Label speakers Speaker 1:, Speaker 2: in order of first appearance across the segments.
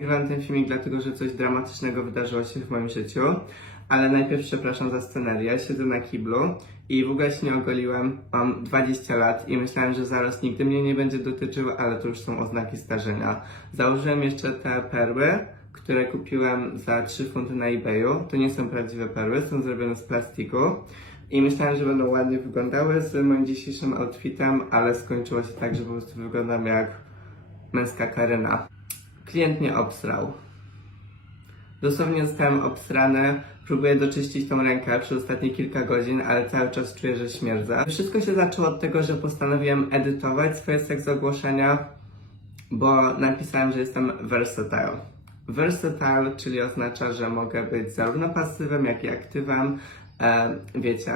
Speaker 1: Nagrywam ten filmik dlatego, że coś dramatycznego wydarzyło się w moim życiu, ale najpierw przepraszam za scenerię. Siedzę na kiblu i w ogóle się nie ogoliłem. Mam 20 lat i myślałem, że zaraz nigdy mnie nie będzie dotyczył, ale to już są oznaki starzenia. Założyłem jeszcze te perły, które kupiłem za 3 funty na eBayu. To nie są prawdziwe perły, są zrobione z plastiku. I myślałem, że będą ładnie wyglądały z moim dzisiejszym outfitem, ale skończyło się tak, że po prostu wyglądam jak męska Karyna. Klient mnie obsrał. Dosłownie zostałem obsrany, próbuję doczyścić tą rękę przez ostatnie kilka godzin, ale cały czas czuję, że śmierdzę. Wszystko się zaczęło od tego, że postanowiłem edytować swoje seks ogłoszenia, bo napisałem, że jestem versatile. Versatile, czyli oznacza, że mogę być zarówno pasywem, jak i aktywem. E, wiecie,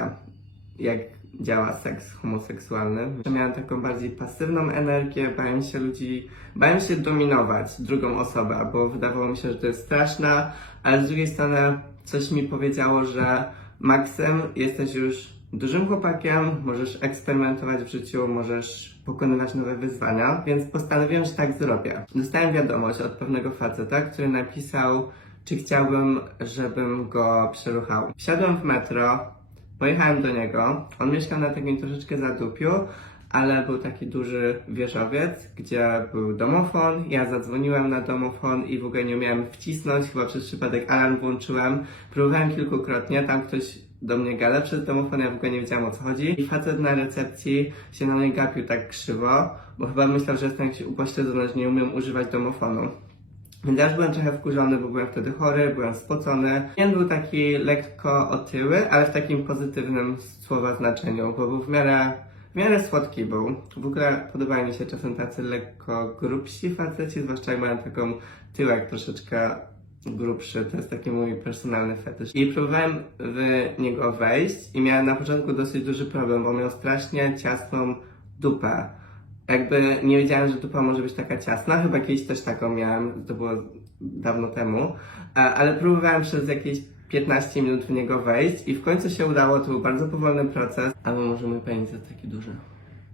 Speaker 1: jak działa seks homoseksualny. Miałem taką bardziej pasywną energię, bałem się ludzi, bałem się dominować drugą osobę, bo wydawało mi się, że to jest straszne, ale z drugiej strony coś mi powiedziało, że Maksym, jesteś już dużym chłopakiem, możesz eksperymentować w życiu, możesz pokonywać nowe wyzwania, więc postanowiłem, że tak zrobię. Dostałem wiadomość od pewnego faceta, który napisał, czy chciałbym, żebym go przeruchał. Wsiadłem w metro, Pojechałem do niego. On mieszkał na takim troszeczkę zadupiu, ale był taki duży wieżowiec, gdzie był domofon. Ja zadzwoniłem na domofon i w ogóle nie umiałem wcisnąć, chyba przez przypadek alarm włączyłem. Próbowałem kilkukrotnie, tam ktoś do mnie gada przez domofon, ja w ogóle nie wiedziałem o co chodzi. I facet na recepcji się na mnie gapił tak krzywo, bo chyba myślał, że jestem jakiś upośledzony, że nie umiem używać domofonu. Już byłem trochę wkurzony, bo byłem wtedy chory, byłem spocony. Klient był taki lekko otyły, ale w takim pozytywnym słowa znaczeniu, bo był w miarę, w miarę słodki był. W ogóle podobają mi się czasem tacy lekko grubsi faceci, zwłaszcza jak mają taką tyłek troszeczkę grubszy, to jest taki mój personalny fetysz. I próbowałem w niego wejść i miałem na początku dosyć duży problem, bo miał strasznie ciasną dupę jakby nie wiedziałem, że dupa może być taka ciasna. Chyba kiedyś też taką miałem, to było dawno temu, E, ale próbowałem przez jakieś 15 minut w niego wejść i w końcu się udało. To był bardzo powolny proces. Albo może mój penis jest taki duży.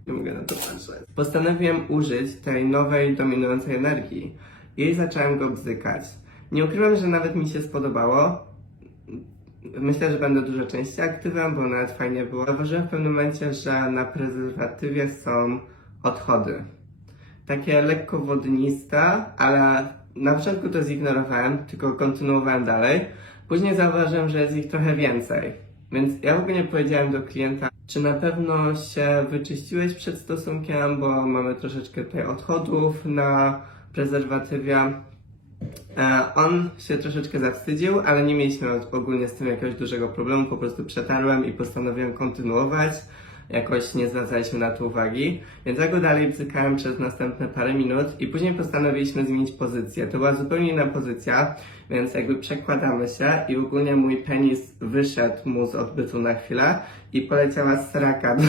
Speaker 1: Nie mogę na to patrzeć. Postanowiłem użyć tej nowej, dominującej energii i zacząłem go bzykać. Nie ukrywam, że nawet mi się spodobało. Myślę, że będę dużo częściej aktywem, bo nawet fajnie było. Zauważyłem w pewnym momencie, że na prezerwatywie są odchody. Takie lekko wodniste, ale na początku to zignorowałem, tylko kontynuowałem dalej. Później zauważyłem, że jest ich trochę więcej. Więc ja w ogóle powiedziałem do klienta, czy na pewno się wyczyściłeś przed stosunkiem, bo mamy troszeczkę tutaj odchodów na prezerwatywie. E, On się troszeczkę zawstydził, ale nie mieliśmy ogólnie z tym jakiegoś dużego problemu, po prostu przetarłem i postanowiłem kontynuować. Jakoś nie zwracaliśmy na to uwagi, więc ja go dalej bzykałem przez następne parę minut i później postanowiliśmy zmienić pozycję. To była zupełnie inna pozycja, więc jakby przekładamy się i ogólnie mój penis wyszedł mu z odbytu na chwilę i poleciała sraka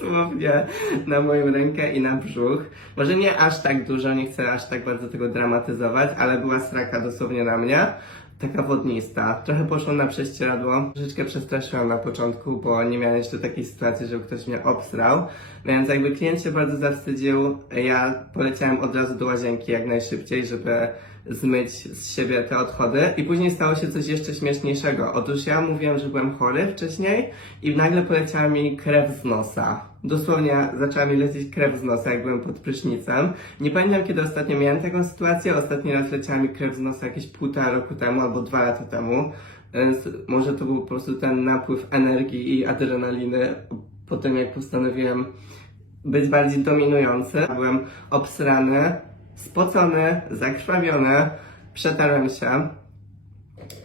Speaker 1: dosłownie na moją rękę i na brzuch. Może nie aż tak dużo, nie chcę aż tak bardzo tego dramatyzować, ale była sraka dosłownie na mnie. Taka wodnista. Trochę poszło na prześcieradło. Troszeczkę przestraszyłam na początku, bo nie miałem jeszcze takiej sytuacji, żeby ktoś mnie obsrał. Więc jakby klient się bardzo zawstydził, ja poleciałem od razu do łazienki jak najszybciej, żeby zmyć z siebie te odchody. I później stało się coś jeszcze śmieszniejszego. Otóż ja mówiłem, że byłem chory wcześniej i nagle poleciała mi krew z nosa. Dosłownie zaczęła mi lecieć krew z nosa, jak byłem pod prysznicem. Nie pamiętam, kiedy ostatnio miałem taką sytuację. Ostatni raz leciała mi krew z nosa jakieś półtora roku temu albo dwa lata temu. Więc może to był po prostu ten napływ energii i adrenaliny po tym, jak postanowiłem być bardziej dominujący. Byłem obsrany, spocony, zakrwawiony, przetarłem się.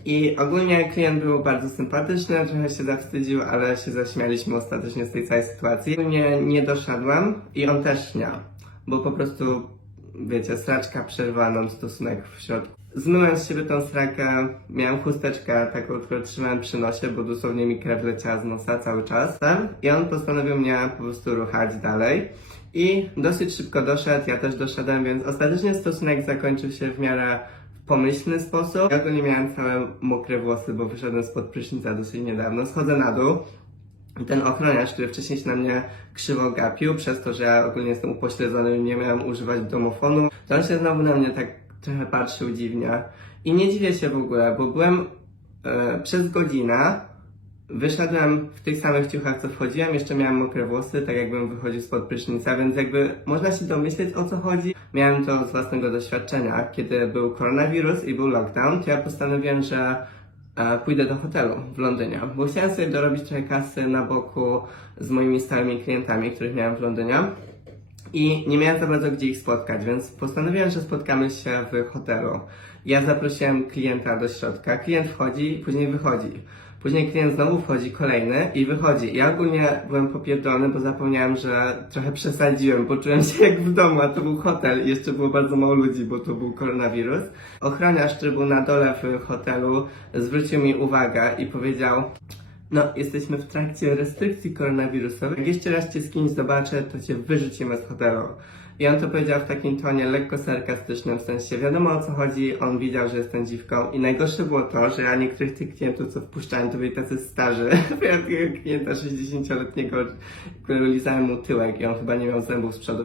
Speaker 1: I ogólnie klient był bardzo sympatyczny, trochę się zawstydził, ale się zaśmialiśmy ostatecznie z tej całej sytuacji. Ogólnie nie doszedłem i on też nie, bo po prostu, wiecie, sraczka przerwała nam stosunek w środku. Zmyłem z siebie tą srakę, miałem chusteczkę taką, którą trzymałem przy nosie, bo dosłownie mi krew leciała z nosa cały czas. I on postanowił mnie po prostu ruchać dalej. I dosyć szybko doszedł, ja też doszedłem, więc ostatecznie stosunek zakończył się w miarę pomyślny sposób. Ja ogólnie miałem całe mokre włosy, bo wyszedłem spod prysznica dosyć niedawno. Schodzę na dół. Ten ochroniarz, który wcześniej się na mnie krzywo gapił, przez to, że ja ogólnie jestem upośledzony i nie miałem używać domofonu, to on się znowu na mnie tak trochę patrzył dziwnie. I nie dziwię się w ogóle, bo byłem e, przez godzinę, wyszedłem w tych samych ciuchach, co wchodziłem, jeszcze miałem mokre włosy, tak jakbym wychodził spod prysznica, więc jakby można się domyśleć o co chodzi. Miałem to z własnego doświadczenia, kiedy był koronawirus i był lockdown, to ja postanowiłem, że e, pójdę do hotelu w Londynie, bo chciałem sobie dorobić trochę kasy na boku z moimi stałymi klientami, których miałem w Londynie. I nie miałem za bardzo gdzie ich spotkać, więc postanowiłem, że spotkamy się w hotelu. Ja zaprosiłem klienta do środka. Klient wchodzi, później wychodzi. Później klient znowu wchodzi, kolejny i wychodzi. Ja ogólnie byłem popierdolony, bo zapomniałem, że trochę przesadziłem. Poczułem się jak w domu, a to był hotel i jeszcze było bardzo mało ludzi, bo to był koronawirus. Ochroniarz, który był na dole w hotelu, zwrócił mi uwagę i powiedział, no, jesteśmy w trakcie restrykcji koronawirusowych. Jak jeszcze raz cię z kimś zobaczę, to cię wyrzucimy z hotelu. I on to powiedział w takim tonie lekko sarkastycznym, w sensie wiadomo o co chodzi, on widział, że jestem dziwką. I najgorsze było to, że ja niektórych tych klientów, co wpuszczałem, to byli tacy starzy. Ja takiego klienta 60-letniego, którego lizałem mu tyłek i on chyba nie miał zębów z przodu.